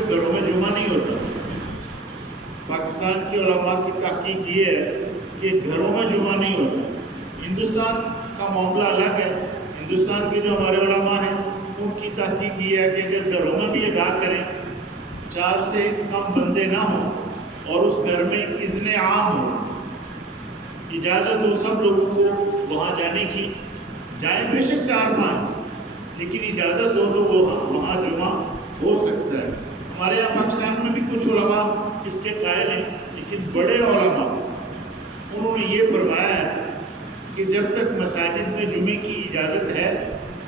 کے گھروں میں جمعہ نہیں ہوتا. پاکستان کے علماء کی تحقیق یہ ہے کہ گھروں میں جمعہ نہیں ہوتا. ہندوستان کا معاملہ الگ ہے. ہندوستان کے جو ہمارے علماء ہیں ان کی تحقیق یہ ہے کہ اگر گھروں میں بھی ادا کریں, 4 سے کم بندے نہ ہوں اور اس گھر میں اذن عام ہو, اجازت ہو سب لوگوں کو وہاں جانے کی, جائیں بے شک 4-5, لیکن اجازت ہو تو وہاں جمعہ ہو سکتا ہے. ہمارے یہاں پاکستان میں بھی کچھ علماء اس کے قائل ہیں, لیکن بڑے علماء انہوں نے یہ فرمایا ہے کہ جب تک مساجد میں جمعے کی اجازت ہے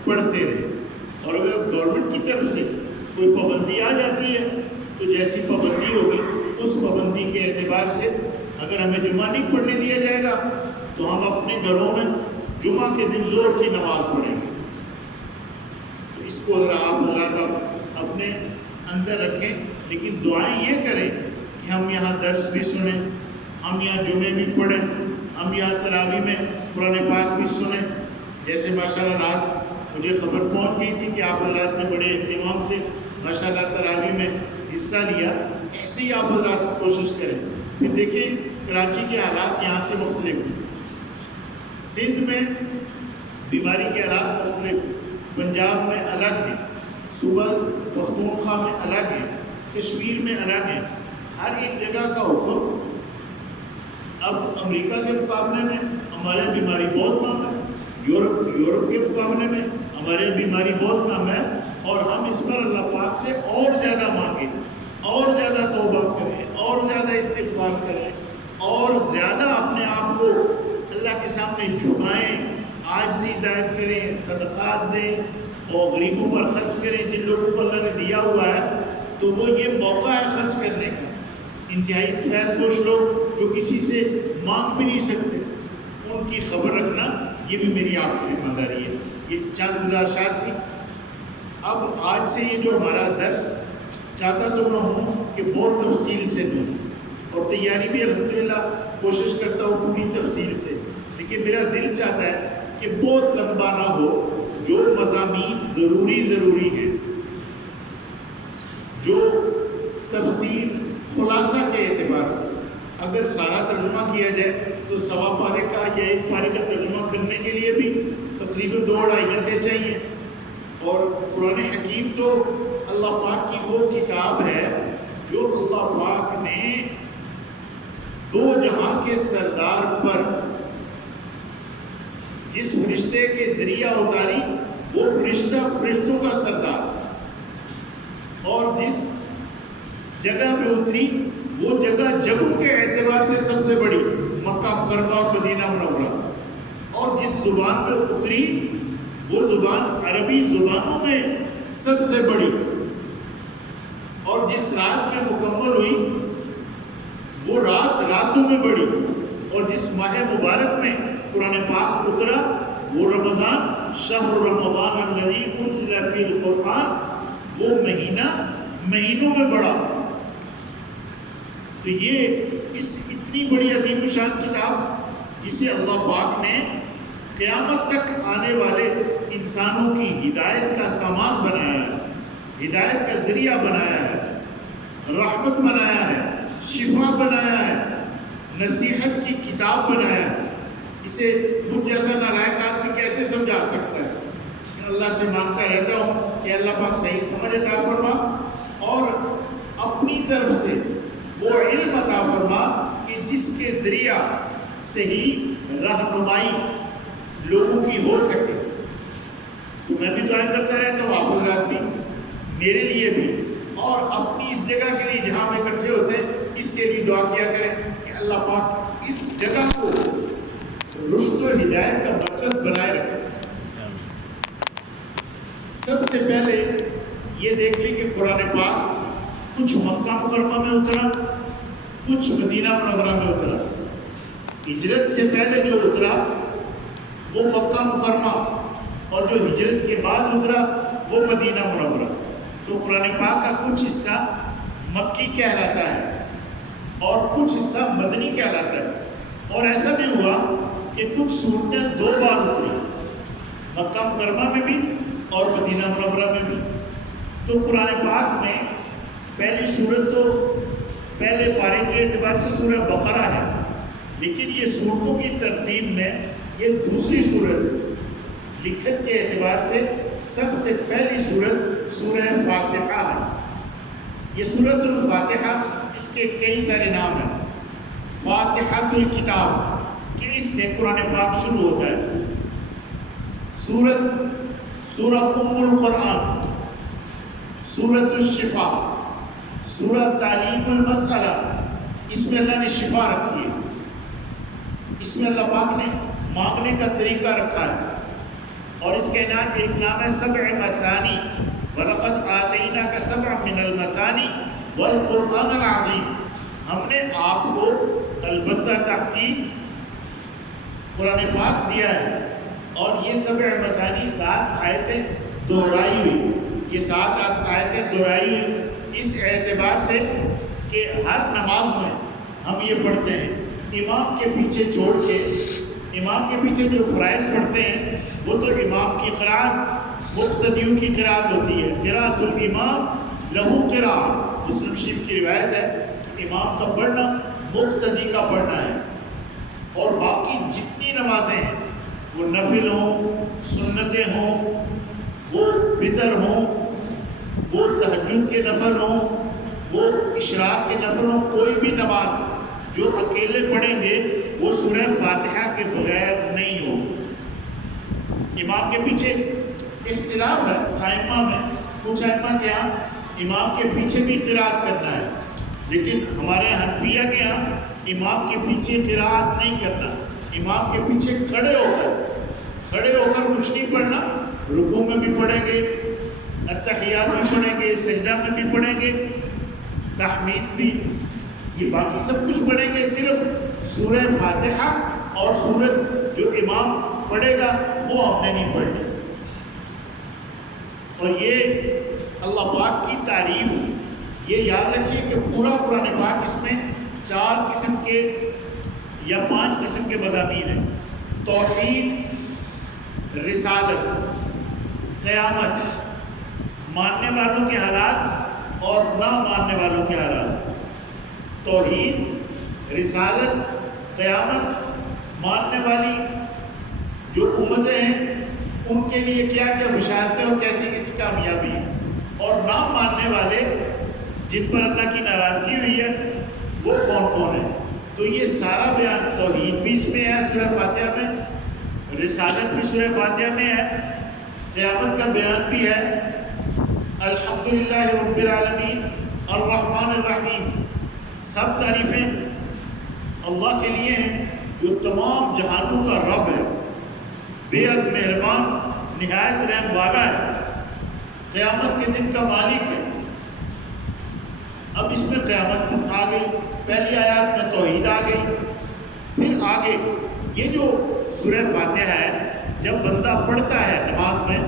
پڑھتے رہے, اور اگر گورنمنٹ کی طرف سے کوئی پابندی آ جاتی ہے تو جیسی پابندی ہوگی اس پابندی کے اعتبار سے اگر ہمیں جمعہ نہیں پڑھنے دیا جائے گا تو ہم اپنے گھروں میں جمعہ کے دن ظہر کی نماز پڑھیں گے. تو اس کو ذرا آپ حضرات اپنے اندر رکھیں, لیکن دعائیں یہ کریں کہ ہم یہاں درس بھی سنیں, ہم یہاں جمعے بھی پڑھیں, ہم یہاں تراویح میں قرآن پاک بھی سنیں. جیسے ماشاءاللہ رات مجھے خبر پہنچ گئی تھی کہ آپ حضرات نے بڑے اہتمام سے ماشاءاللہ تراویح میں حصہ لیا, ایسے ہی آپ حضرات کوشش کریں. پھر دیکھیں کراچی کے حالات یہاں سے مختلف ہیں, سندھ میں بیماری کے حالات مختلف ہیں, پنجاب میں الگ ہیں, صوبہ پختونخوا میں الگ ہیں, کشمیر میں الگ ہیں. ہر ایک جگہ کا حکم. اب امریکہ کے مقابلے میں ہمارے بیماری بہت کم ہے, یورپ کے مقابلے میں ہمارے بیماری بہت کم ہے, اور ہم اس پر اللہ پاک سے اور زیادہ مانگیں, اور زیادہ توبہ کریں, اور زیادہ استغفار کریں, اور زیادہ اپنے آپ کو اللہ کے سامنے جھکائیں, عاجزی ظاہر کریں, صدقات دیں اور غریبوں پر خرچ کریں. جن لوگوں کو اللہ نے دیا ہوا ہے تو وہ یہ موقع ہے خرچ کرنے کا. انتہائی سفید پوش لوگ جو کسی سے مانگ بھی نہیں سکتے, ان کی خبر رکھنا یہ بھی میری آپ کی ذمہ داری ہے. یہ چند گزارشات تھی. اب آج سے یہ جو ہمارا درس چاہتا تو میں ہوں کہ بہت تفصیل سے دوں, اور تیاری بھی الحمدللہ کوشش کرتا ہوں پوری تفصیل سے, لیکن میرا دل چاہتا ہے کہ بہت لمبا نہ ہو. جو مضامین ضروری ہیں, جو تفسیر خلاصہ کے اعتبار سے اگر سارا ترجمہ کیا جائے تو 1.25 پارے کا یا 1 پارے کا ترجمہ کرنے کے لیے بھی تقریباً 2-2.5 گھنٹے چاہیے. اور قرآن حکیم تو اللہ پاک کی وہ کتاب ہے جو اللہ پاک نے 2 جہاں کے سردار پر جس فرشتے کے ذریعہ اتاری وہ فرشتہ فرشتوں کا سردار, اور جس جگہ پہ اتری وہ جگہ جگہوں کے اعتبار سے سب سے بڑی مکہ مکرمہ اور مدینہ منورہ, اور جس زبان پہ اتری وہ زبان عربی زبانوں میں سب سے بڑی, اور جس رات میں مکمل ہوئی وہ رات راتوں میں بڑی, اور جس ماہ مبارک میں قرآن پاک اترا وہ رمضان, شہر رمضان الذی انزل فیہ القرآن, وہ مہینہ مہینوں میں بڑا. تو یہ اس اتنی بڑی عظیم شان کتاب جسے اللہ پاک نے قیامت تک آنے والے انسانوں کی ہدایت کا سامان بنایا ہے, ہدایت کا ذریعہ بنایا ہے, رحمت بنایا ہے, شفا بنایا ہے, نصیحت کی کتاب بنایا ہے. اسے مجھ جیسا نالائق آدمی کیسے سمجھا سکتا ہے؟ اللہ سے مانگتا رہتا ہوں کہ اللہ پاک صحیح سمجھ عطا فرما, اور اپنی طرف سے وہ علم عطا فرما کہ جس کے ذریعہ صحیح رہنمائی لوگوں کی ہو سکے. تو میں بھی دعائیں کرتا رہتا ہوں, آپ حضرات بھی, میرے لیے بھی, اور اپنی اس جگہ کے لیے جہاں ہم اکٹھے ہوتے ہیں اس کے لیے دعا کیا کریں کہ اللہ پاک اس جگہ کو رشد و ہدایت کا مرکز بنائے رکھے. سب سے پہلے یہ دیکھ لیں کہ قرآن پاک کچھ مکہ مکرمہ میں اترا, کچھ مدینہ منورہ میں اترا. ہجرت سے پہلے جو اترا وہ مکہ مکرمہ, اور جو ہجرت کے بعد اترا وہ مدینہ منورہ. تو قرآن پاک کا کچھ حصہ مکی کہلاتا ہے اور کچھ حصہ مدنی کہلاتا ہے. اور ایسا بھی ہوا کہ کچھ صورتیں 2 بار اتری, مکہ مکرمہ میں بھی اور مدینہ منورہ میں بھی. تو قرآن پاک میں پہلی صورت تو پہلے پارے کے اعتبار سے سورہ بقرہ ہے، لیکن یہ صورتوں کی ترتیب میں یہ دوسری صورت ہے۔ لکھت کے اعتبار سے سب سے پہلی صورت سورہ فاتحہ ہے۔ یہ سورۃ الفاتحہ، اس کے کئی سارے نام ہیں۔ فاتحۃ الکتاب کہ اس سے قرآن پاک شروع ہوتا ہے۔ سورہ ام القرآن، سورۃ الشفا، سورہ تعلیم المسئلہ، اس میں اللہ نے شفا رکھی ہے، اس میں اللہ پاک نے مانگنے کا طریقہ رکھا ہے، اور اس کے نام ایک نام ہے سبع مثانی، وَلَقَدْ آتَيْنَاكَ سَبْعًا مِنَ الْمَثَانِي وَالْقُرْآنَ الْعَظِيمِ۔ ہم نے آپ کو البتہ تحقیق قرآن پاک دیا ہے، اور یہ سبع مثانی 7 آیتیں دہرائی ہوئی، یہ 7 آیتیں دہرائی ہوئی اس اعتبار سے کہ ہر نماز میں ہم یہ پڑھتے ہیں، امام کے پیچھے چھوڑ کے، امام کے پیچھے جو فرائض پڑھتے ہیں وہ تو امام کی قرأت، مقتدیوں کی قرأت ہوتی ہے۔ قرأت الامام لہو قرأۃ، مسلم شریف کی روایت ہے، امام کا پڑھنا مقتدی کا پڑھنا ہے، اور باقی جتنی نمازیں ہیں وہ نفل ہوں، سنتیں ہوں، وہ وتر ہوں، وہ تہجد کے نفل ہوں، وہ اشراق کے نفل ہوں، کوئی بھی نماز جو اکیلے پڑھیں گے وہ سورہ فاتحہ کے بغیر نہیں ہو۔ امام کے پیچھے اختلاف ہے ائمہ میں، کچھ ائمہ کے یہاں امام کے پیچھے بھی قرأت کرنا ہے، لیکن ہمارے حنفیہ کے یہاں امام کے پیچھے قرأت نہیں کرنا، امام کے پیچھے کھڑے ہو کر کچھ نہیں پڑھنا، رکوع میں بھی پڑھیں گے، التحیات بھی پڑھیں گے، سجدہ میں بھی پڑھیں گے، تحمید بھی، یہ باقی سب کچھ پڑھیں گے، صرف سورہ فاتحہ اور سورت جو امام پڑھے گا وہ ہم نے نہیں پڑھنی۔ اور یہ اللہ پاک کی تعریف، یہ یاد رکھیے کہ پورا قرآن پاک اس میں 4 قسم کے یا 5 قسم کے مضامین ہیں: توحید، رسالت، قیامت، ماننے والوں کے حالات اور نہ ماننے والوں کے حالات۔ توحید، رسالت، قیامت، ماننے والی جو امتیں ہیں ان کے لیے کیا کیا بشارتیں اور کیسی کیسی کامیابی ہے، اور نہ ماننے والے جن پر اللہ کی ناراضگی ہوئی ہے وہ کون کون ہیں۔ تو یہ سارا بیان، توحید بھی اس میں ہے سورہ فاتحہ میں، رسالت بھی سورہ فاتحہ میں ہے، قیامت کا بیان بھی ہے، الحمدللہ رب العالمین الرحمن الرحیم، سب تعریفیں اللہ کے لیے ہیں جو تمام جہانوں کا رب ہے، بے حد مہربان، نہایت رحم والا ہے، قیامت کے دن کا مالک ہے۔ اب اس میں قیامت آ گئی، پہلی آیات میں توحید آ گئی، پھر آگے یہ جو سورہ فاتحہ ہے جب بندہ پڑھتا ہے نماز میں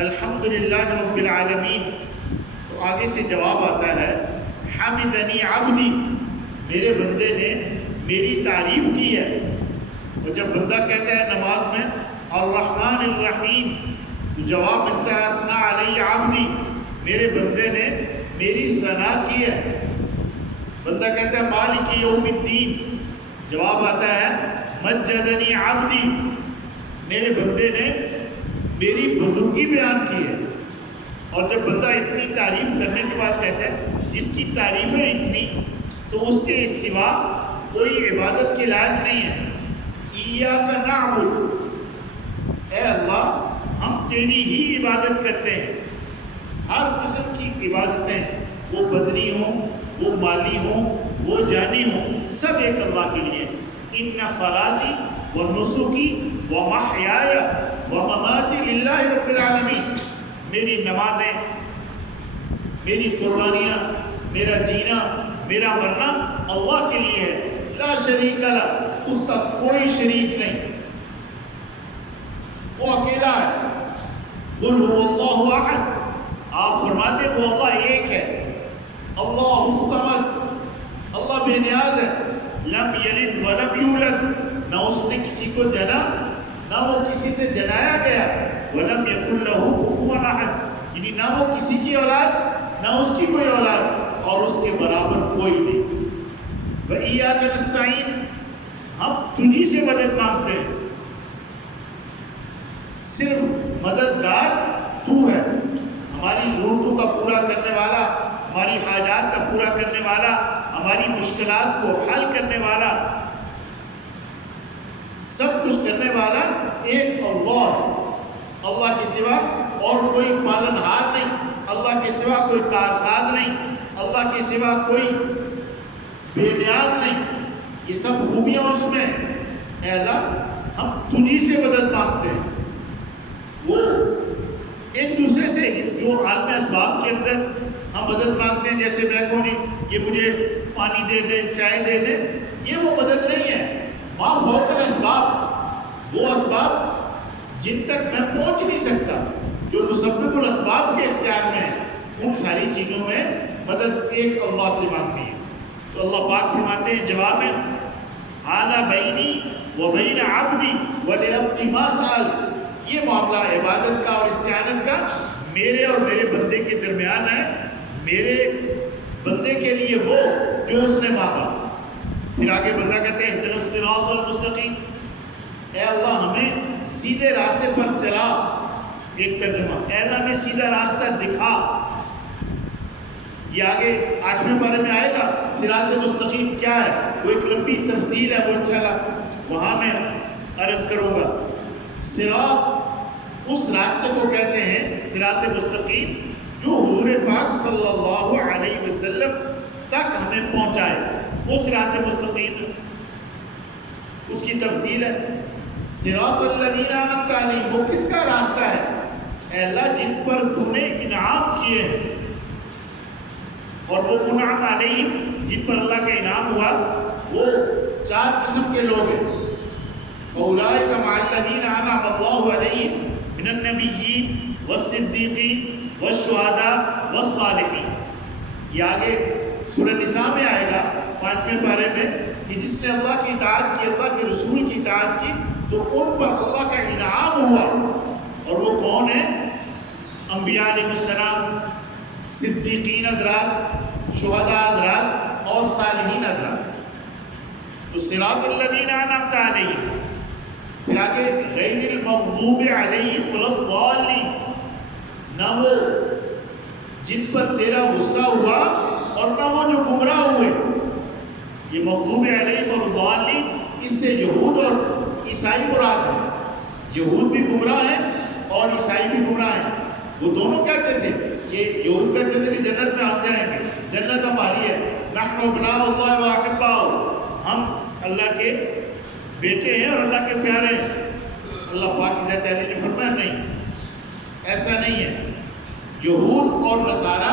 الحمدللہ رب العالمین، تو آگے سے جواب آتا ہے حمدنی عبدی، میرے بندے نے میری تعریف کی ہے۔ اور جب بندہ کہتا ہے نماز میں الرحمن الرحیم، تو جواب ملتا ہے اثنا علی عبدی، میرے بندے نے میری ثنا کی ہے۔ بندہ کہتا ہے مالک یوم الدین، جواب آتا ہے مجدنی عبدی، میرے بندے نے میری بزرگی بیان کی ہے۔ اور جب بندہ اتنی تعریف کرنے کے بعد کہتا ہے جس کی تعریفیں اتنی، تو اس کے سوا کوئی عبادت کے لائق نہیں ہے۔ ایاک نعبد، اے اللہ ہم تیری ہی عبادت کرتے ہیں، ہر قسم کی عبادتیں، وہ بدنی ہوں، وہ مالی ہوں، وہ جانی ہوں، سب ایک اللہ کے لیے۔ ان صلاتی و نسکی و محیای و مماتی للہ رب العالمین، میری نمازیں، میری قربانیاں، میرا جینا، میرا مرنا اللہ کے لیے ہے، لا شریک لہ، اس کا کوئی شریک نہیں، وہ اکیلا ہے۔ قل هو اللہ احد، آپ فرماتے وہ اللہ ایک ہے، اللہ الصمد، اللہ بے نیاز ہے، لم یلد ولم یولد، نہ اس نے کسی کو جنا نہ وہ کسی سے جنایا گیا، ولم یکن لہ کفوا احد، یعنی نہ وہ کسی کی اولاد نہ اس کی کوئی اولاد اور اس کے برابر کوئی نہیں. وَإِيَّاكَ نَسْتَعِينُ، ہم تجھی سے مدد مانگتے ہیں، صرف مددگار تو ہے، ہماری ضرورتوں کا پورا کرنے والا، ہماری حاجات کا پورا کرنے والا، ہماری مشکلات کو حل کرنے والا، سب کچھ کرنے والا ایک اللہ ہے. اللہ کے سوا اور کوئی پالنہار نہیں، اللہ کے سوا کوئی کارساز نہیں، اللہ کے سوا کوئی بے نیاز نہیں. یہ سب خوبیاں اس میں. اے اللہ ہم تجھی سے مدد مانگتے ہیں. وہ ایک دوسرے سے جو عالم اسباب کے اندر ہم مدد مانگتے ہیں، جیسے میں کہوں نہیں یہ مجھے پانی دے دے، چائے دے دے، یہ وہ مدد نہیں ہے. ما فوق الاسباب، وہ اسباب جن تک میں پہنچ نہیں سکتا، جو مسبب الاسباب کے اختیار میں ہیں، ان ساری چیزوں میں مدد ایک اللہ سے مانگنی ہے. تو اللہ پاک فرماتے ہیں جواب میں، ھذا بینی و بین عبدی ولعبدی ما سأل، یہ معاملہ عبادت کا اور استعانت کا میرے اور میرے بندے کے درمیان ہے، میرے بندے کے لیے وہ جو اس نے مانگا. پھر آگے بندہ کہتے ہیں اہدنا الصراط المستقیم، اے اللہ ہمیں سیدھے راستے پر چلا. ایک ترجمہ، اے اللہ ہمیں سیدھا راستہ دکھا. یہ آگے 8ویں پارے میں آئے گا. صراط مستقیم کیا ہے وہ ایک لمبی تفصیل ہے، وہ انشاءاللہ وہاں میں عرض کروں گا. صراط اس راستے کو کہتے ہیں صراط مستقیم جو حضور پاک صلی اللہ علیہ وسلم تک ہمیں پہنچائے، وہ صراط مستقیم اس کی تفصیل ہے. صراط الذین انعمت علیہم، وہ کس کا راستہ ہے؟ اے اللہ جن پر تو نے انعام کیے ہیں. اور وہ منعم علیہم جن پر اللہ کا انعام ہوا وہ 4 قسم کے لوگ ہیں. فَأُولَٰئِكَ مَعَ الَّذِينَ أَنْعَمَ اللَّهُ عَلَيْهِمْ مِنَ النَّبِيِّينَ وَالصِّدِّيقِينَ وَالشُّهَدَاءِ وَالصَّالِحِينَ. یہ آگے سورہ نساء میں آئے گا 5ویں پارے میں کہ جس نے اللہ کی اطاعت کی، اللہ کے رسول کی اطاعت کی، تو ان پر اللہ کا انعام ہوا. اور وہ کون ہیں؟ انبیاء علیہ السلام، صدیقین حضرات، شہداء حضرات اور صالحین حضرات. تو صراط الذین انعمت علیہم. پھر آگے غیر المغضوب علیہم ولا الضالین، نہ وہ جن پر تیرا غصہ ہوا اور نہ وہ جو گمراہ ہوئے. یہ مغضوب علیہم اور الضالین، اس سے یہود اور عیسائی مراد ہے. یہود بھی گمراہ ہیں اور عیسائی بھی گمراہ ہیں. وہ دونوں کہتے تھے کہ یہود کہتے تھے کہ جنت میں ہم جائیں گے، جنت ہماری ہے، نحن ابناء اللہ و احباؤہ، ہم اللہ کے بیٹے ہیں اور اللہ کے پیارے ہیں. اللہ پاک کی ذات علی نے فرمایا نہیں، ایسا نہیں ہے. یہود اور نصارہ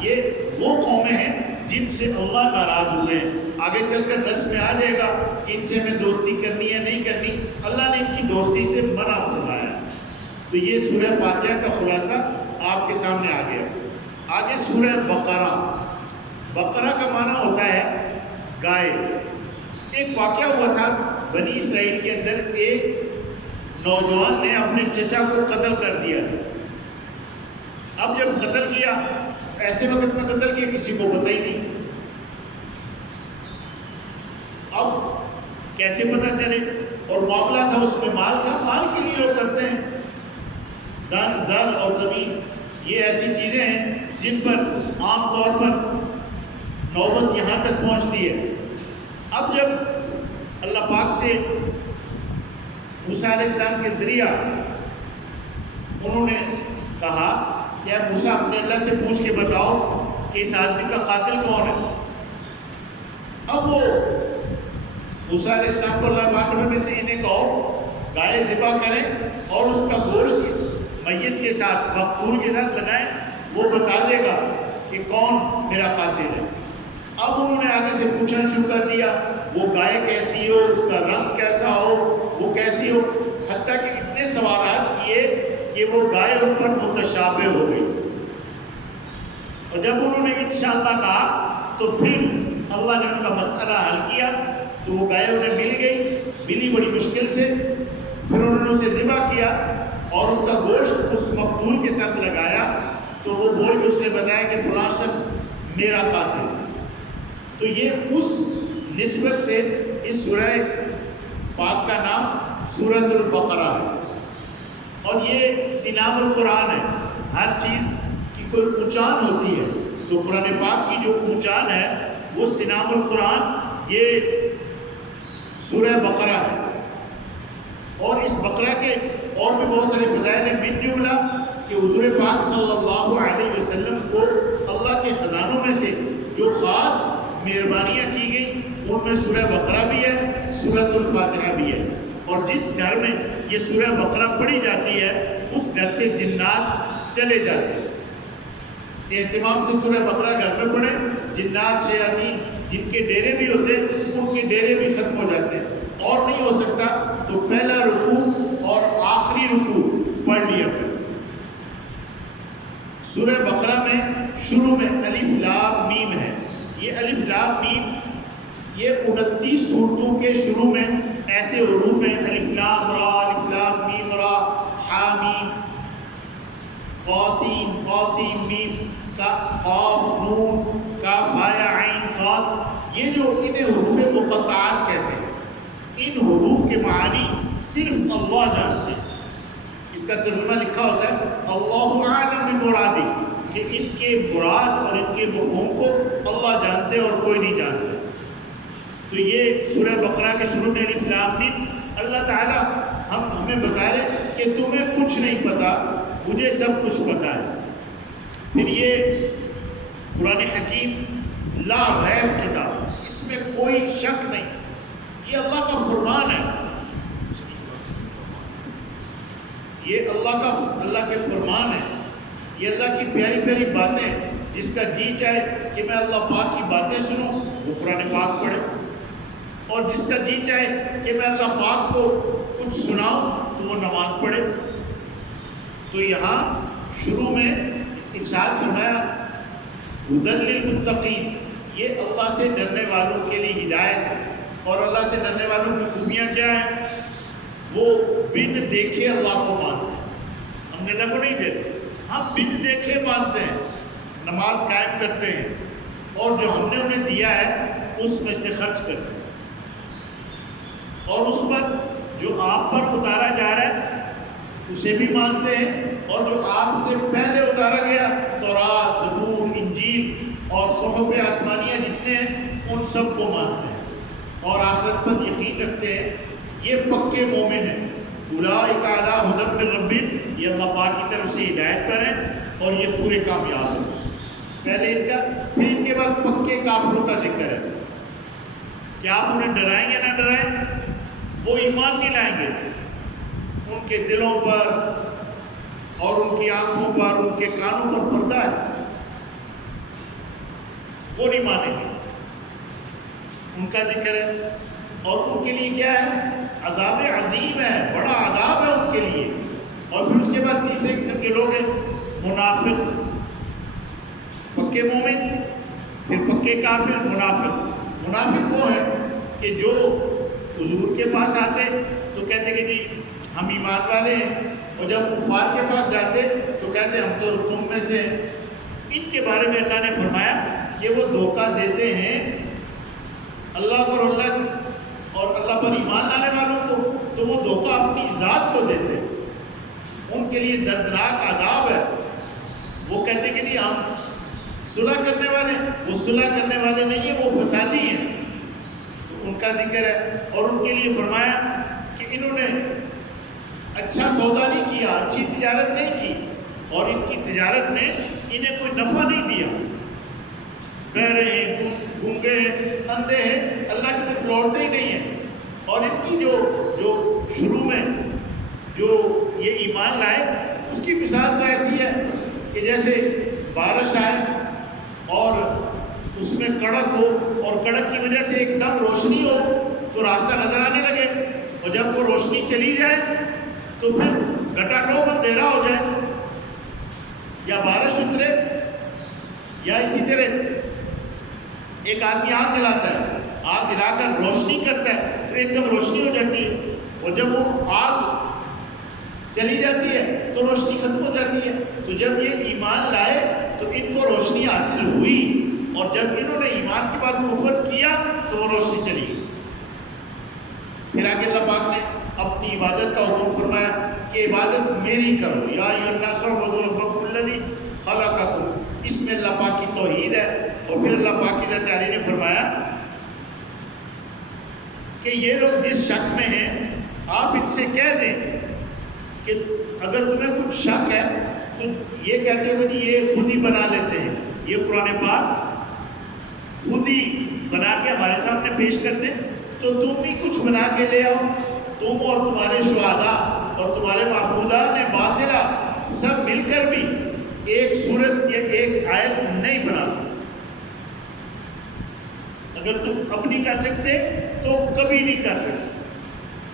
یہ وہ قومیں ہیں جن سے اللہ ناراض ہوئے ہیں. آگے چل کر درس میں آ جائے گا کہ ان سے ہمیں دوستی کرنی ہے نہیں کرنی. اللہ نے ان کی دوستی سے منع فرمایا. تو یہ سورہ فاتحہ کا خلاصہ آپ کے سامنے آ گیا. آگے سورہ بقرہ. بقرہ کا معنی ہوتا ہے گائے. ایک واقعہ ہوا تھا بنی اسرائیل کے اندر، ایک نوجوان نے اپنے چچا کو قتل کر دیا تھا. اب جب قتل کیا، ایسے وقت میں قتل کیا کسی کو پتہ ہی نہیں. اب کیسے پتہ چلے؟ اور معاملہ تھا اس میں مال کا. مال کے لیے لوگ کرتے ہیں. زر اور زمین یہ ایسی چیزیں ہیں جن پر عام طور پر نوبت یہاں تک پہنچتی ہے. اب جب اللہ پاک سے موسیٰ علیہ السلام کے ذریعہ انہوں نے کہا کہ اے موسیٰ اپنے اللہ سے پوچھ کے بتاؤ کہ اس آدمی کا قاتل کون ہے. اب وہ موسیٰ علیہ السلام کو اللہ پاک میں سے انہیں کہو گائے ذبح کریں اور اس کا گوشت اس میت کے ساتھ، مقتول کے ساتھ لگائیں، وہ بتا دے گا کہ کون میرا قاتل ہے. اب انہوں نے آگے سے پوچھنا شروع کر دیا، وہ گائے کیسی ہو، اس کا رنگ کیسا ہو، وہ کیسی ہو، حتیٰ کہ اتنے سوالات کیے کہ وہ گائے ان پر متشابہ ہو گئی. اور جب انہوں نے انشاءاللہ کہا تو پھر اللہ نے ان کا مسئلہ حل کیا. تو وہ گائے انہیں مل گئی، ملی بڑی مشکل سے. پھر انہوں نے اسے ذبح کیا اور اس کا گوشت اس مقتول کے ساتھ لگایا. تو وہ بول کے اس نے بتایا کہ فلاں شخص میرا قاتل ہے. تو یہ اس نسبت سے اس سورہ پاک کا نام سورۃ البقرہ ہے. اور یہ سنام القرآن ہے. ہر چیز کی کوئی اونچان ہوتی ہے، تو قرآن پاک کی جو اونچان ہے وہ سنام القرآن یہ سورہ بقرہ ہے. اور اس بقرہ کے اور بھی بہت سارے فضائل ہیں، من جملہ کہ حضور پاک صلی اللہ علیہ وسلم کو اللہ کے خزانوں میں سے جو خاص مہربانیاں کی گئی ان میں سورہ بقرہ بھی ہے، سورۃ الفاتحہ بھی ہے. اور جس گھر میں یہ سورہ بقرہ پڑھی جاتی ہے اس گھر سے جنات چلے جاتے ہیں. اہتمام سے سورہ بقرہ گھر میں پڑھیں، جنات شیاطین جن کے ڈیرے بھی ہوتے ہیں ان کے ڈیرے بھی ختم ہو جاتے ہیں. اور نہیں ہو سکتا تو پہلا رکوع اور آخری رکوع پڑھ لیا کریں. سورہ بقرہ میں شروع میں الف لام میم ہے. یہ الف لام میم یہ 29 صورتوں کے شروع میں ایسے حروف ہیں، الف لام را، الف لام میم را، حامیم، قاسین، قاسیم میم، قاف نون، کاف ہاء عین صاد. یہ جو انہیں حروف مقطعات کہتے ہیں، ان حروف کے معانی صرف اللہ جانتے ہیں. اس کا ترجمہ لکھا ہوتا ہے اللہ اعلم بمرادی، کہ ان کے مراد اور ان کے مفہوم کو اللہ جانتے اور کوئی نہیں جانتا. تو یہ سورہ بقرہ کے شروع میں الف لام میم، اللہ تعالیٰ ہمیں بتا رہے کہ تمہیں کچھ نہیں پتا، مجھے سب کچھ پتا ہے. پھر یہ قرآن حکیم لا ریب کتاب، اس میں کوئی شک نہیں، یہ اللہ کا فرمان ہے. یہ اللہ کے فرمان ہے، یہ اللہ کی پیاری پیاری باتیں. جس کا جی چاہے کہ میں اللہ پاک کی باتیں سنوں وہ قرآن پاک پڑھے، اور جس کا جی چاہے کہ میں اللہ پاک کو کچھ سناؤں تو وہ نماز پڑھے. تو یہاں شروع میں ارشاد فرمایا ہدی للمتقین، یہ اللہ سے ڈرنے والوں کے لیے ہدایت ہے. اور اللہ سے ڈرنے والوں کی خوبیاں کیا ہیں؟ وہ بن دیکھے اللہ کو مانتے ہیں. ہم نے اللہ کو نہیں دیکھتے، ہم بن دیکھے مانتے ہیں، نماز قائم کرتے ہیں، اور جو ہم نے انہیں دیا ہے اس میں سے خرچ کرتے ہیں. اور اس پر جو آپ پر اتارا جا رہا ہے اسے بھی مانتے ہیں، اور جو آپ سے پہلے اتارا گیا تورات، زبور، انجیل اور صحف آسمانیہ جتنے ہیں ان سب کو مانتے ہیں، اور آخرت پر یقین رکھتے ہیں. یہ پکے مومن ہیں. اولئک علی ھدی من ربہم، یہ اللہ پاک کی طرف سے ہدایت پر ہیں اور یہ پورے کامیاب ہیں. پہلے ان کا، پھر ان کے بعد پکے کافروں کا ذکر ہے. کیا آپ انہیں ڈرائیں یا نہ ڈرائیں؟ وہ ایمان نہیں لائیں گے. ان کے دلوں پر اور ان کی آنکھوں پر، ان کے کانوں پر پردہ ہے، وہ نہیں مانیں گے. ان کا ذکر ہے. اور ان کے لیے کیا ہے؟ عذاب عظیم ہے، بڑا عذاب ہے ان کے لیے. اور پھر اس کے بعد تیسرے قسم کے لوگ ہیں منافق. پکے مومن، پھر پکے کافر، منافق. منافق وہ ہے کہ جو حضور کے پاس آتے تو کہتے کہ جی ہم ایمان والے ہیں، اور جب کفار کے پاس جاتے تو کہتے ہم تو تم میں سے. ان کے بارے میں اللہ نے فرمایا کہ وہ دھوکہ دیتے ہیں اللہ پر اور اللہ پر ایمان لانے والوں کو، تو وہ دھوکہ اپنی ذات کو دیتے ہیں. ان کے لیے دردناک عذاب ہے. وہ کہتے کہ جی ہم صلح کرنے والے، وہ صلح کرنے والے نہیں ہیں، وہ فسادی ہیں. تو ان کا ذکر ہے. اور ان کے لیے فرمایا کہ انہوں نے اچھا سودا نہیں کیا، اچھی تجارت نہیں کی، اور ان کی تجارت نے انہیں کوئی نفع نہیں دیا. بہرے ہیں، گونگے ہیں، اندھے ہیں، اللہ کی طرف لوٹتے ہی نہیں ہیں. اور ان کی جو شروع میں جو یہ ایمان لائے اس کی مثال تو ایسی ہے کہ جیسے بارش آئے اور اس میں کڑک ہو، اور کڑک کی وجہ سے ایک دم روشنی ہو تو راستہ نظر آنے لگے، اور جب وہ روشنی چلی جائے تو پھر گٹا ٹوپ اندھیرا ہو جائے. یا بارش اترے، یا اسی طرح ایک آدمی آگ جلاتا ہے، آگ جلا کر روشنی کرتا ہے تو ایک دم روشنی ہو جاتی ہے، اور جب وہ آگ چلی جاتی ہے تو روشنی ختم ہو جاتی ہے. تو جب یہ ایمان لائے تو ان کو روشنی حاصل ہوئی، اور جب انہوں نے ایمان کے بعد کفر کیا تو وہ روشنی چلی گئی۔ پھر آگے اللہ پاک نے اپنی عبادت کا حکم فرمایا کہ عبادت میری کرو، یا ایھا الناس اعبدوا ربکم الذی خلقکم، اس میں اللہ پاک کی توحید ہے۔ اور پھر اللہ پاک کی ذات عالی نے فرمایا کہ یہ لوگ جس شک میں ہیں آپ ان سے کہہ دیں کہ اگر تمہیں کچھ شک ہے تو یہ کہتے ہیں کہ یہ خود ہی بنا لیتے ہیں، یہ قرآن پاک خود ہی بنا کے ہمارے سامنے پیش کرتے، تو تم ہی کچھ بنا کے لے آؤ، تم اور تمہارے شہداء اور تمہارے معبودان باطلہ سب مل کر بھی ایک صورت یا ایک آیت نہیں بنا سکتے۔ اگر تم اپنی کر سکتے تو کبھی نہیں کر سکتے۔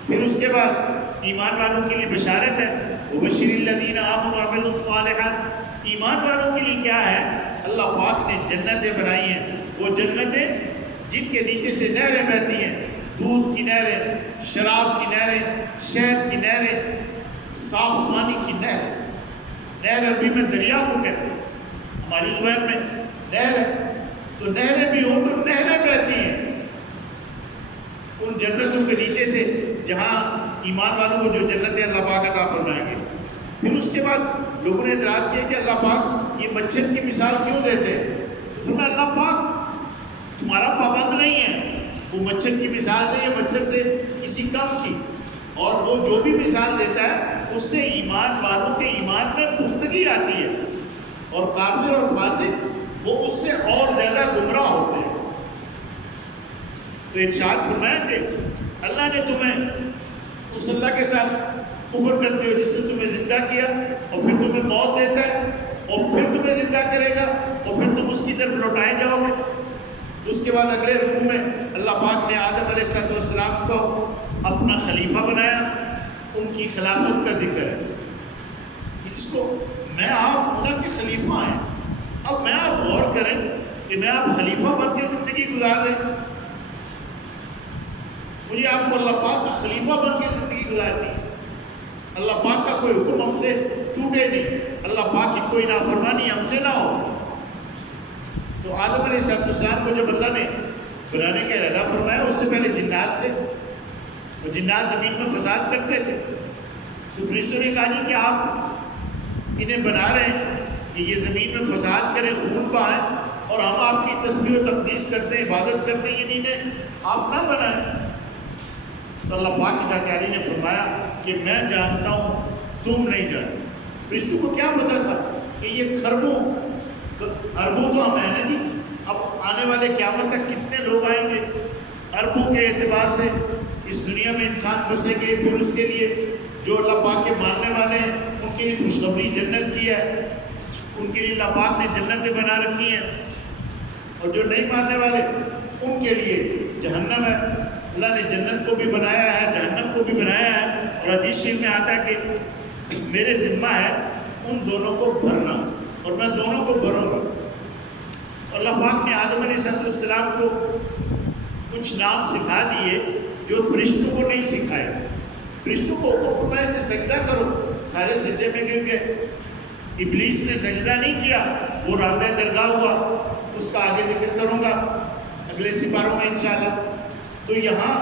پھر اس کے بعد ایمان والوں کے لیے بشارت ہے، وَبَشِّرِ الَّذِينَ آمَنُوا وَعَمِلُوا الصَّالِحَاتِ، ایمان والوں کے لیے کیا ہے؟ اللہ پاک نے جنتیں بنائی ہیں، وہ جنتیں جن کے نیچے سے نہریں بہتی ہیں، دودھ کی نہریں، شراب کی نہریں، شہد کی نہریں، صاف پانی کی نہر۔ نہر عربی میں دریا کو کہتے ہیں، ہماری زبان میں نہر ہے، تو نہریں بھی ہوں تو نہریں بہتی ہیں ان جنتوں کے نیچے سے، جہاں ایمان والوں کو جو جنتیں اللہ پاک عطا فرمائیں گے۔ پھر اس کے بعد لوگوں نے اعتراض کیا کہ اللہ پاک یہ مچھر کی مثال کیوں دیتے ہیں؟ تو فرمایا اللہ پاک تمہارا پابند نہیں ہے، وہ مچھر کی مثال دے یا مچھر سے کسی کم کی، اور وہ جو بھی مثال دیتا ہے اس سے ایمان والوں کے ایمان میں پختگی آتی ہے، اور کافر اور فاسق وہ اس سے اور زیادہ گمراہ ہوتے ہیں۔ تو ارشاد فرمایا کہ اللہ نے تمہیں اس اللہ کے ساتھ کفر کرتے ہو جس نے تمہیں زندہ کیا اور پھر تمہیں موت دیتا ہے اور پھر تمہیں زندہ کرے گا اور پھر تم اس کی طرف لوٹائے جاؤ گے۔ اس کے بعد اگلے رکوع میں اللہ پاک نے آدم علیہ السلام کو اپنا خلیفہ بنایا، ان کی خلافت کا ذکر ہے، جس کو میں آپ اللہ کے خلیفہ ہیں۔ اب میں آپ غور کریں کہ میں آپ خلیفہ بن کے زندگی گزار رہے ہیں، مجھے آپ کو اللہ پاک کا خلیفہ بن کے زندگی گزارنی ہے، اللہ پاک کا کوئی حکم ہم سے ٹوٹے نہیں، اللہ پاک کی کوئی نافرمانی ہم سے نہ ہو۔ تو آدم علیہ السلام کو جب اللہ نے بنانے کا ارادہ فرمایا، اس سے پہلے جنات تھے، وہ جنات زمین میں فساد کرتے تھے، تو فرشتوں نے کہا جی کہ آپ انہیں بنا رہے ہیں کہ یہ زمین میں فساد کریں، خون بہائیں، اور ہم آپ کی تسبیح و تقدیس کرتے ہیں، عبادت کرتے ہیں، یعنی انہیں آپ نہ بنائیں۔ تو اللہ پاک کی ذات عالی نے فرمایا کہ میں جانتا ہوں تم نہیں جانتے۔ فرشتوں کو کیا پتا تھا کہ یہ اربوں تو ہم ہیں نا جی، اب آنے والے قیامت تک کتنے لوگ آئیں گے، اربوں کے اعتبار سے اس دنیا میں انسان بسیں گے، پھر اس کے لیے جو اللہ پاک کے ماننے والے ہیں ان کے لیے خوشخبری جنت کی ہے، ان کے لیے اللہ پاک نے جنتیں بنا رکھی ہیں، اور جو نہیں ماننے والے ان کے لیے جہنم ہے۔ اللہ نے جنت کو بھی بنایا ہے، جہنم کو بھی بنایا ہے، اور حدیث شریف میں آتا ہے کہ میرے ذمہ ہے ان دونوں کو بھرنا، اور میں دونوں کو بھروں گا۔ اللہ پاک نے آدم علیہ السلام کو کچھ نام سکھا دیے جو فرشتوں کو نہیں سکھائے تھے۔ فرشتوں کو حکم فرمایا سے سجدہ کرو، سارے سجدے میں گر گئے۔ ابلیس نے سجدہ نہیں کیا، وہ راندہ درگاہ ہوا، اس کا آگے ذکر کروں گا اگلے سپاروں میں انشاءاللہ۔ تو یہاں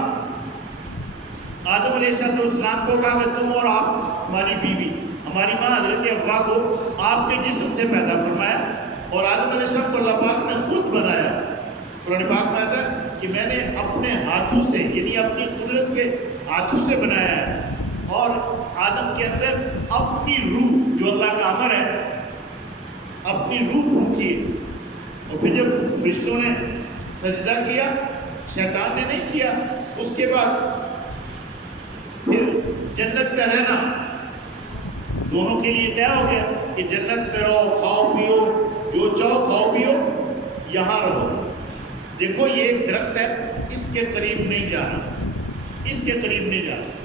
آدم علیہ السلام کو کہا کہ تم اور آپ تمہاری بیوی ہماری ماں حضرت حوا کو آپ کے جسم سے پیدا فرمایا، اور آدم علیہ السلام کو اللہ پاک نے خود بنایا۔ قرآن پاک میں آتا ہے کہ میں نے اپنے ہاتھوں سے، یعنی اپنی قدرت کے ہاتھوں سے بنایا ہے، اور آدم کے اندر اپنی روح جو اللہ کا امر ہے، اپنی روح پھونکی ہے۔ اور پھر جب فرشتوں نے سجدہ کیا، شیطان نے نہیں کیا، اس کے بعد پھر جنت کا رہنا دونوں کے لیے طے ہو گیا کہ جنت میں رہو، کھاؤ پیو، جو چاہو کھاؤ پیو، یہاں رہو۔ دیکھو یہ ایک درخت ہے، اس کے قریب نہیں جانا، اس کے قریب نہیں جانا۔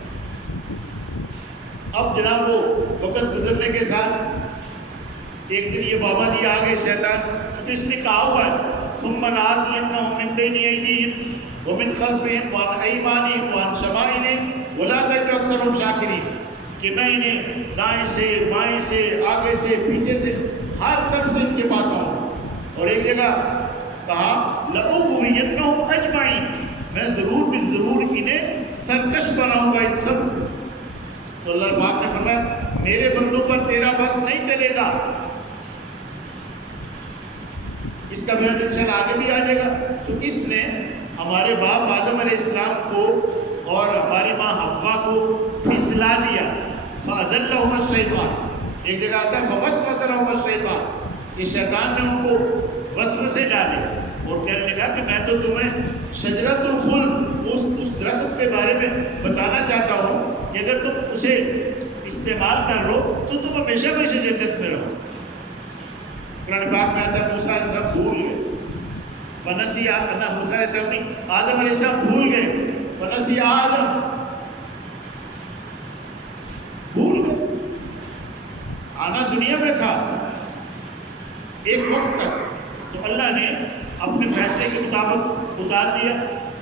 اب جناب وہ وقت گزرنے کے ساتھ ایک دن یہ بابا جی آگے شیطان، چونکہ اس نے کہا ہوا ہے ثم لآتینہم من بین ایدیہم ومن خلفہم وعن ایمانہم وعن شمائلہم ولا تجد اکثرہم شاکرین، کہ میں انہیں دائیں سے بائیں سے آگے سے پیچھے سے ہر طرف سے ان کے پاس آؤں. اور ایک جگہ کہا لَأُغْوِيَنَّهُمْ أَجْمَعِينَ، میں ضرور بھی ضرور انہیں سرکش بناؤں گا ان سب. تو اللہ پاک نے فرمایا میرے بندوں پر تیرا بس نہیں چلے گا. اس کا بیان انشاءاللہ آگے بھی آ جائے گا. تو اس نے ہمارے باپ آدم علیہ السلام کو اور ہماری ماں حوا کو پھسلا دیا. فَأَزَلَّهُمَا الشَّيْطَانُ، ایک جگہ آتا ہے فَوَسْوَسَ لَهُمَا الشَّيْطَانُ، کہ شیطان نے ان کو وسوسے ڈالے اور کہنے لگا کہ میں تو تمہیں شجرۃ الخلد، اس درخت کے بارے میں بتانا چاہتا ہوں کہ اگر تم اسے استعمال کر لو تو تم ہمیشہ ہمیشہ جنت میں رہو. قرآن پاک میں آتا ہے موسیٰ علیہ السلام بھول گئے، فنسی موسیٰ علیہ السلام نہیں، آدم علیہ السلام بھول گئے. فنسی آدم، بھول گئے. آنا دنیا میں تھا ایک وقت تک، تو اللہ نے اپنے فیصلے کے مطابق اتار دیا.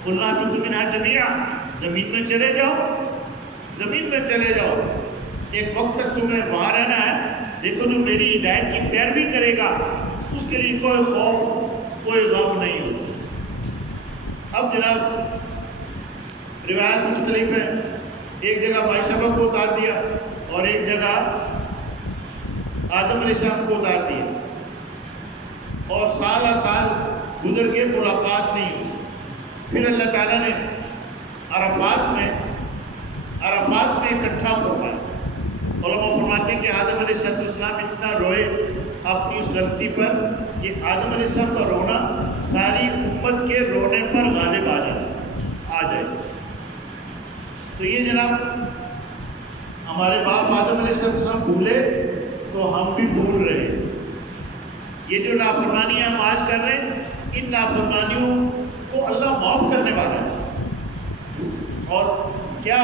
قُلْنَا اهْبِطُوا مِنْهَا جَمِيعًا، زمین میں چلے جاؤ، زمین میں چلے جاؤ، ایک وقت تک تمہیں وہاں رہنا ہے. دیکھو جو میری ہدایت کی پیروی کرے گا اس کے لیے کوئی خوف کوئی غم نہیں ہوگا. اب جناب روایت مختلف ہے، ایک جگہ مائی صاحبہ کو اتار دیا اور ایک جگہ آدم علیہ السلام کو اتار دیا، اور سالہ سال گزر کے ملاقات نہیں ہوئی. پھر اللہ تعالیٰ نے عرفات میں اکٹھا فرمایا. علماء فرماتے ہیں کہ آدم علیہ السلام اتنا روئے اپنی اس غلطی پر کہ آدم علیہ السلام کا رونا ساری امت کے رونے پر غالب آ جائے. تو یہ جناب ہمارے باپ آدم علیہ السلام بھولے تو ہم بھی بھول رہے ہیں. یہ جو نافرمانیاں ہم آج کر رہے ہیں، ان نافرمانیوں کو اللہ معاف کرنے والا ہے. اور کیا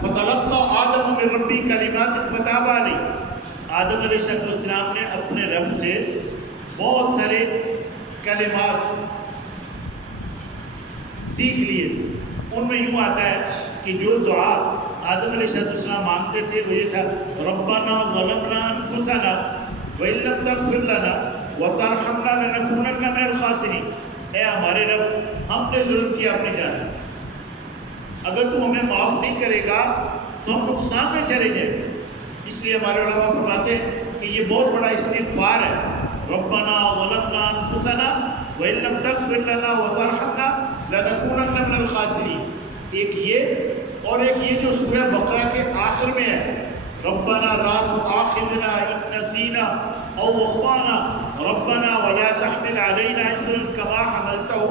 فَتَلَقَّى آدَمُ مِن رَبِّهِ كَلِمَاتٍ فَتَابَ عَلَيْهِ، آدم علیہ السلام نے اپنے رب سے بہت سارے کلمات سیکھ لیے تھے. ان میں یوں آتا ہے کہ جو دعا آدم علیہ السلام مانگتے تھے وہ یہ تھا رَبَّنَا ظَلَمْنَا أَنفُسَنَا وَإِن لَّمْ تَغْفِرْ لَنَا وَتَرْحَمْنَا لَنَكُونَنَّ مِنَ الْخَاسِرِينَ، اے ہمارے رب ہم نے ظلم کیا اپنی جان، اگر تو ہمیں معاف نہیں کرے گا تو ہم نقصان میں چلے جائیں گے. اس لیے ہمارے علماء فرماتے ہیں کہ یہ بہت بڑا استغفار ہے. ربنا ظلمنا انفسنا وان لم تغفر لنا وترحمنا لنكونن من الخاسرین. ایک یہ اور ایک یہ جو سورہ بقرہ کے آخر میں ہے ربنا لا تؤاخذنا ان نسینا او اخطانا ربنا ولا تحمل علينا اصرا كما حملته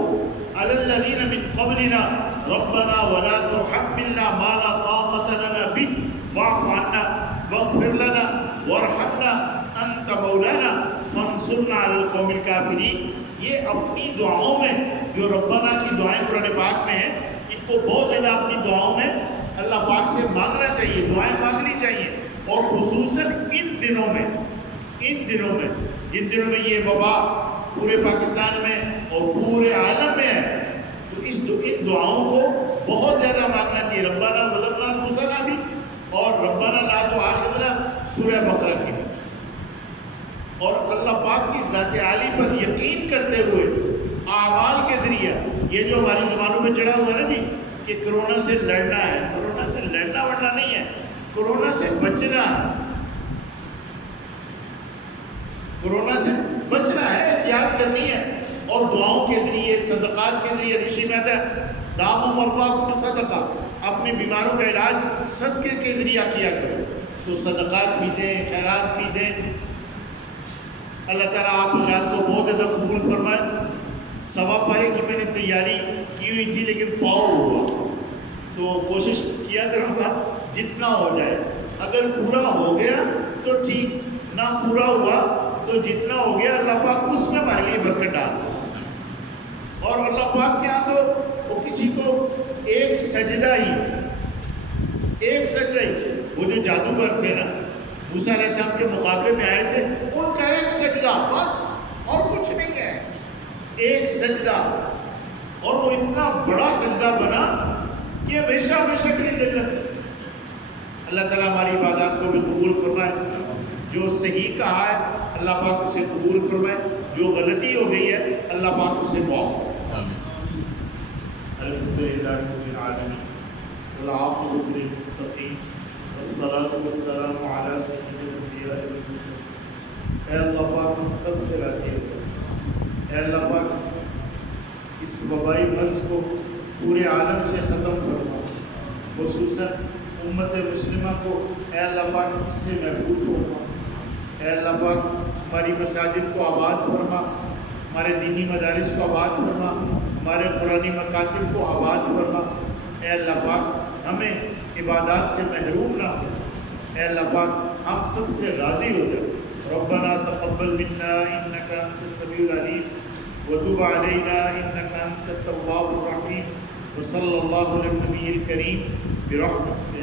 على الذين من قبلنا ربنا ولا تحملنا ما لا طاقة لنا به واعف عنا واغفر لنا وارحمنا انت مولانا فانصرنا على القوم الكافرين. یہ اپنی دعاؤں میں جو ربنا کی دعائیں قرآن پاک میں ہیں، ان کو بہت زیادہ اپنی دعاؤں میں اللہ پاک سے مانگنا چاہیے، دعائیں مانگنی چاہیے. اور خصوصاً ان دنوں میں جن دنوں میں یہ وبا پورے پاکستان میں اور پورے عالم میں ہے، تو ان دعاؤں کو بہت زیادہ مانگنا چاہیے. ربنا ظلمنا انفسنا بھی اور ربنا لا تؤاخذنا سورہ بقرہ کی بھی. اور اللہ پاک کی ذات عالی پر یقین کرتے ہوئے اعمال کے ذریعہ یہ جو ہماری زبانوں پہ چڑھا ہوا ہے نا جی کہ کرونا سے لڑنا ہے، کرونا سے لڑنا ورنہ نہیں ہے، کرونا سے بچنا ہے. کرونا سے بچنا ہے، احتیاط کرنی ہے. اور دعاؤں کے ذریعے، صدقات کے ذریعے، رشی میں آتا ہے دعوا مرضاکم صدقہ، اپنے بیماروں کا علاج صدقے کے ذریعہ کیا کرو. تو صدقات بھی دیں، خیرات بھی دیں. اللہ تعالیٰ آپ حضرات کو بہت زیادہ قبول فرمائے. سوا پارے کی میں نے تیاری کی ہوئی تھی لیکن پاؤ ہوا، تو کوشش کیا کروں گا جتنا ہو جائے. اگر پورا ہو گیا تو ٹھیک، نہ پورا ہوا تو جتنا ہو گیا اللہ پاک اس میں ہمارے لیے برکت ڈال دے. اور اللہ پاک کے یہاں تو وہ کسی کو ایک سجدہ ہی، وہ جو جادوگر تھے نا موسیٰ علیہ السلام کے مقابلے میں آئے تھے، ان کا ایک سجدہ بس اور کچھ نہیں ہے، ایک سجدہ. اور وہ اتنا بڑا سجدہ بنا کہ ہمیشہ کے لیے جنت. اللہ تعالیٰ ہماری عبادات کو بھی قبول فرمائے. جو صحیح کہا ہے اللہ پاک اسے قبول فرمائے, جو غلطی ہو گئی ہے اللہ پاک اسے معاف فرمائے. الحمدللہ رب العالمین والعاقبۃ للمتقین والصلاۃ والسلام علی سید الانبیاء والمرسلین. اے اللہ پاک ہم سب سے راضی ہو جائے. اے اللہ پاک اس وبائی مرض کو پورے عالم سے ختم فرما, خصوصاً امت مسلمہ کو اے اللہ پاک اس سے محفوظ فرما. اے اللہ پاک ہماری مساجد کو آباد فرما, ہمارے دینی مدارس کو آباد فرما, ہمارے قرآنی مکاتب کو آباد فرما. اے اللہ پاک ہمیں عبادات سے محروم نہ فرما. اے اللہ پاک ہم سب سے راضی ہو جائے. ربنا تقبل منا انك انت السميع العليم وتب علينا انك انت التواب الرحيم وصلى الله على النبي الكريم برحمتك